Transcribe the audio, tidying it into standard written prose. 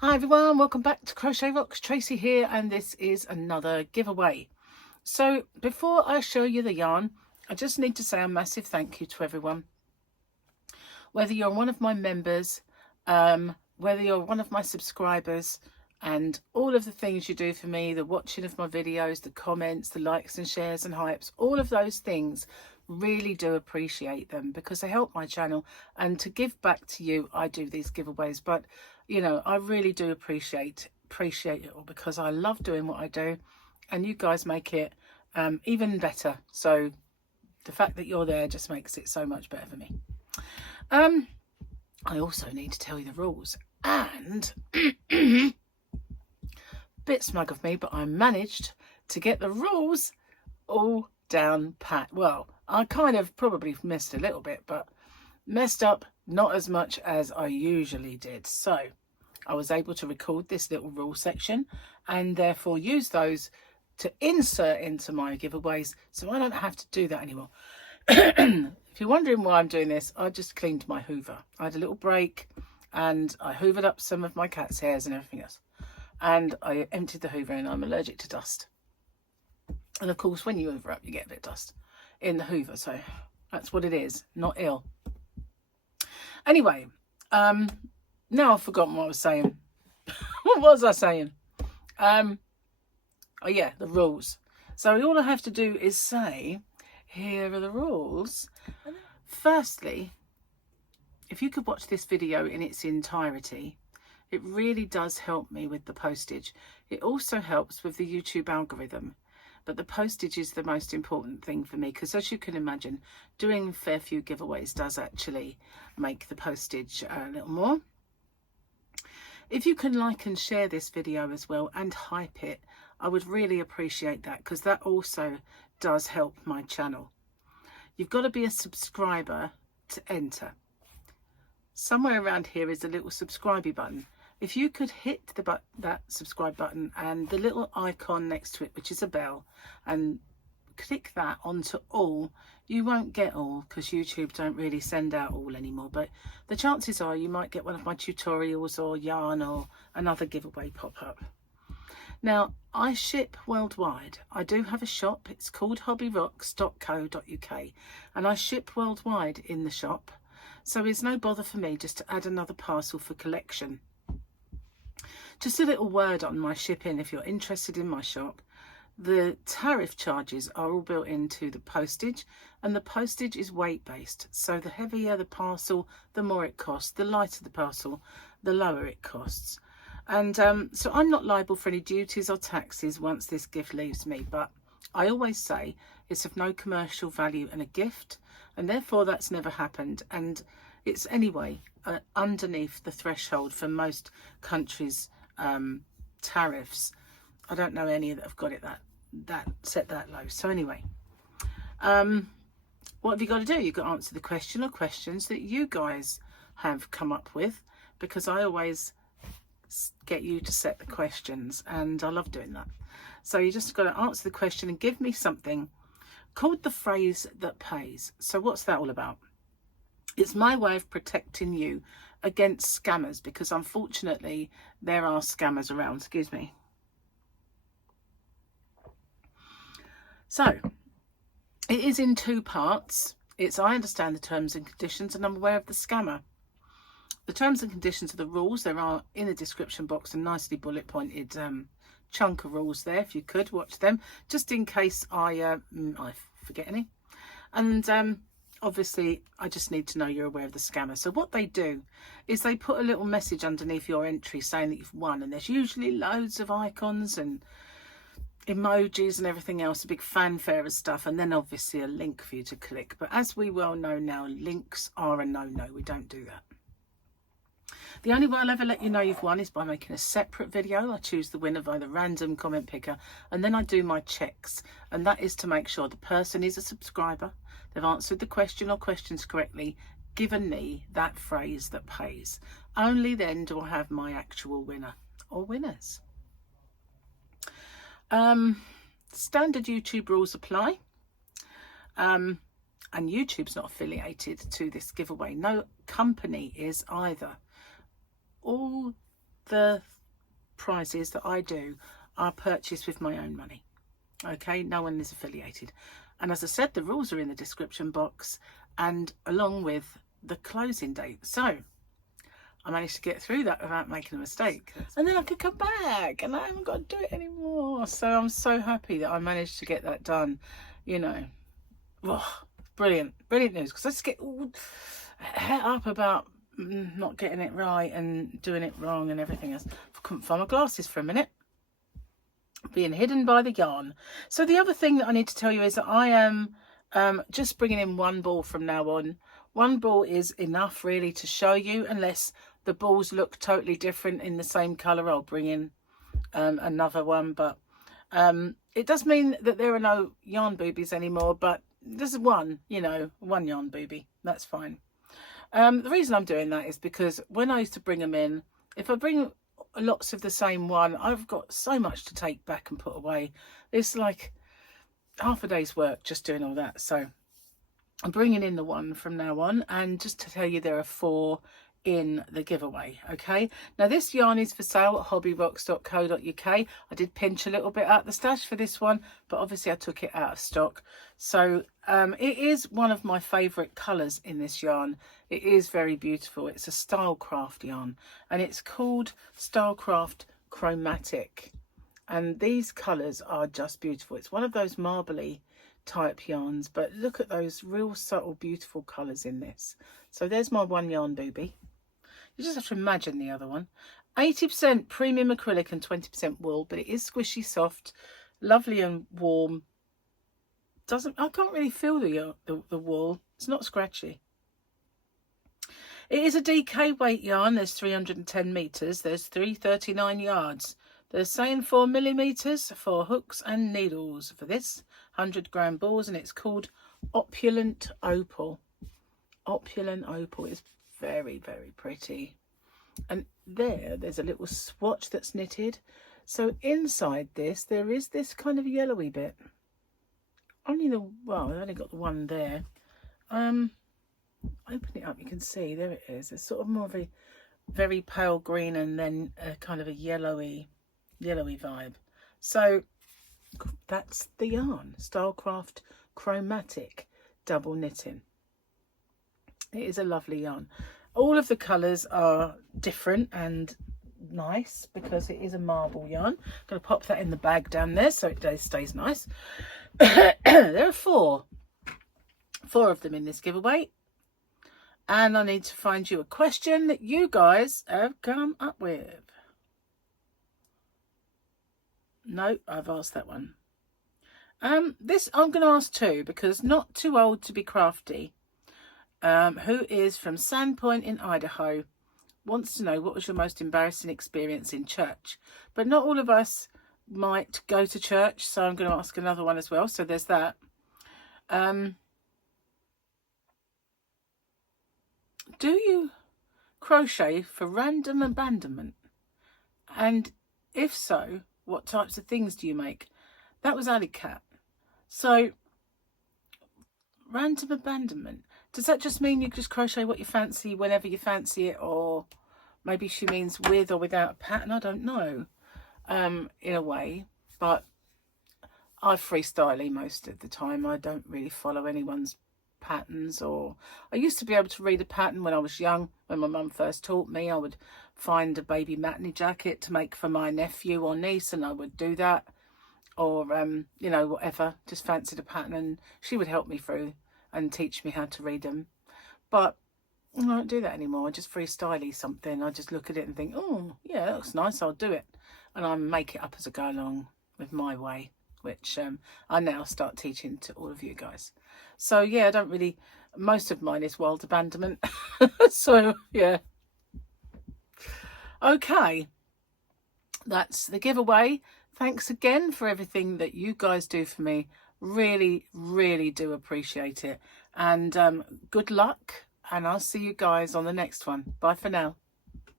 Hi everyone, welcome back to Crochet Rocks. Tracy here, and this is another giveaway. So before I show you the yarn, I just need to say a massive thank you to everyone. Whether you're one of my members, whether you're one of my subscribers, and all of the things you do for me, the watching of my videos, the comments, the likes and shares and hypes, all of those things, really do appreciate them because they help my channel. And to give back to you, I do these giveaways, but you know, I really do appreciate it all because I love doing what I do, and you guys make it even better. So the fact that you're there just makes it so much better for me. I also need to tell you the rules, and bit smug of me, but I managed to get the rules all down pat. Well, I kind of probably missed a little bit, but messed up not as much as I usually did. So I was able to record this little rule section and therefore use those to insert into my giveaways, so I don't have to do that anymore. If you're wondering why I'm doing this, I just cleaned my hoover. I had a little break and I hoovered up some of my cat's hairs and everything else, and I emptied the hoover, and I'm allergic to dust. And of course, when you hoover up, you get a bit of dust in the hoover, so that's what it is, not ill. Anyway, now I've forgotten what I was saying. What was I saying? Oh yeah, the rules. So all I have to do is say, here are the rules. Firstly, if you could watch this video in its entirety, it really does help me with the postage. It also helps with the YouTube algorithm, but the postage is the most important thing for me because, as you can imagine, doing a fair few giveaways does actually make the postage a little more. If you can like and share this video as well and hype it, I would really appreciate that because that also does help my channel. You've got to be a subscriber to enter. Somewhere around here is a little subscribe button. If you could hit that subscribe button and the little icon next to it, which is a bell, and click that onto all, you won't get all because YouTube don't really send out all anymore, but the chances are you might get one of my tutorials or yarn or another giveaway pop up. Now, I ship worldwide. I do have a shop. It's called hobbyrocks.co.uk, and I ship worldwide in the shop, so it's no bother for me just to add another parcel for collection. Just a little word on my shipping if you're interested in my shop. The tariff charges are all built into the postage, and the postage is weight based. So the heavier the parcel, the more it costs. The lighter the parcel, the lower it costs. And so I'm not liable for any duties or taxes once this gift leaves me, but I always say it's of no commercial value and a gift, and therefore that's never happened. And it's anyway underneath the threshold for most countries' tariffs. I don't know any that have got it that set that low. So anyway, what have you got to do? You've got to answer the question or questions that you guys have come up with, because I always get you to set the questions and I love doing that. So you just got to answer the question and give me something called the phrase that pays. So what's that all about? It's my way of protecting you against scammers, because unfortunately there are scammers around. Excuse me. So it is in two parts. It's I understand the terms and conditions and I'm aware of the scammer. The terms and conditions are the rules. There are in the description box a nicely bullet pointed chunk of rules there. If you could watch them, just in case I forget any. And obviously, I just need to know you're aware of the scammer. So what they do is they put a little message underneath your entry saying that you've won, and there's usually loads of icons and emojis and everything else, a big fanfare of stuff, and then obviously a link for you to click. But as we well know now, links are a no-no. We don't do that. The only way I'll ever let you know you've won is by making a separate video. I choose the winner by the random comment picker, and then I do my checks, and that is to make sure the person is a subscriber, they've answered the question or questions correctly, given me that phrase that pays. Only then do I have my actual winner or winners. Standard YouTube rules apply. And YouTube's not affiliated to this giveaway. No company is either. All the prizes that I do are purchased with my own money. Okay, no one is affiliated. And as I said, the rules are in the description box and along with the closing date. So I managed to get through that without making a mistake. And then I could come back and I haven't got to do it anymore. So I'm so happy that I managed to get that done. You know, oh, brilliant news. Because I just get all het up about not getting it right and doing it wrong and everything else. I couldn't find my glasses for a minute. Being hidden by the yarn. So the other thing that I need to tell you is that I am just bringing in one ball from now on. One ball is enough really to show you, unless the balls look totally different in the same colour. I'll bring in another one, but it does mean that there are no yarn boobies anymore, but there's one, you know, one yarn boobie. That's fine. The reason I'm doing that is because when I used to bring them in, if I bring lots of the same one, I've got so much to take back and put away. It's like half a day's work just doing all that. So I'm bringing in the one from now on, and just to tell you, there are 4 in the giveaway. Okay, now this yarn is for sale at hobbyrocks.co.uk. I did pinch a little bit out the stash for this one, but obviously I took it out of stock. So it is one of my favorite colors in this yarn. It is very beautiful. It's a Stylecraft yarn and it's called Stylecraft Chromatic, and these colors are just beautiful. It's one of those marbly type yarns, but look at those real subtle beautiful colors in this. So there's my one yarn boobie. You just have to imagine the other one. 80% premium acrylic and 20% wool, but it is squishy soft, lovely and warm. I can't really feel the wool. It's not scratchy. It is a DK weight yarn. There's 310 meters. There's 339 yards. They're saying 4 millimeters for hooks and needles for this 100-gram balls, and it's called Opulent Opal. Opulent Opal is very, very pretty. And there's a little swatch that's knitted. So inside this, there is this kind of yellowy bit. Well, I only got the one there. Open it up, you can see, there it is. It's sort of more of a very pale green and then a kind of a yellowy vibe. So that's the yarn, Stylecraft Chromatic double knitting. It is a lovely yarn. All of the colours are different and nice because it is a marble yarn. I'm going to pop that in the bag down there so it stays nice. There are 4 of them in this giveaway, and I need to find you a question that you guys have come up with. No, I've asked that one. This I'm going to ask 2 because not too old to be crafty. Who is from Sandpoint in Idaho, wants to know what was your most embarrassing experience in church. But not all of us might go to church, so I'm going to ask another one as well. So there's that. Do you crochet for random abandonment? And if so, what types of things do you make? That was Alley Cat. So random abandonment. Does that just mean you just crochet what you fancy whenever you fancy it? Or maybe she means with or without a pattern? I don't know, in a way. But I freestyle most of the time. I don't really follow anyone's patterns. Or I used to be able to read a pattern when I was young. When my mum first taught me, I would find a baby maternity jacket to make for my nephew or niece, and I would do that. Or, you know, whatever. Just fancied a pattern, and she would help me through and teach me how to read them. But I don't do that anymore. I just freestyle something. I just look at it and think, oh yeah, that looks nice, I'll do it, and I make it up as I go along with my way, which I now start teaching to all of you guys. So yeah, I don't really, most of mine is wild abandonment. So yeah, okay, that's the giveaway. Thanks again for everything that you guys do for me. Really, really do appreciate it. And good luck. And I'll see you guys on the next one. Bye for now.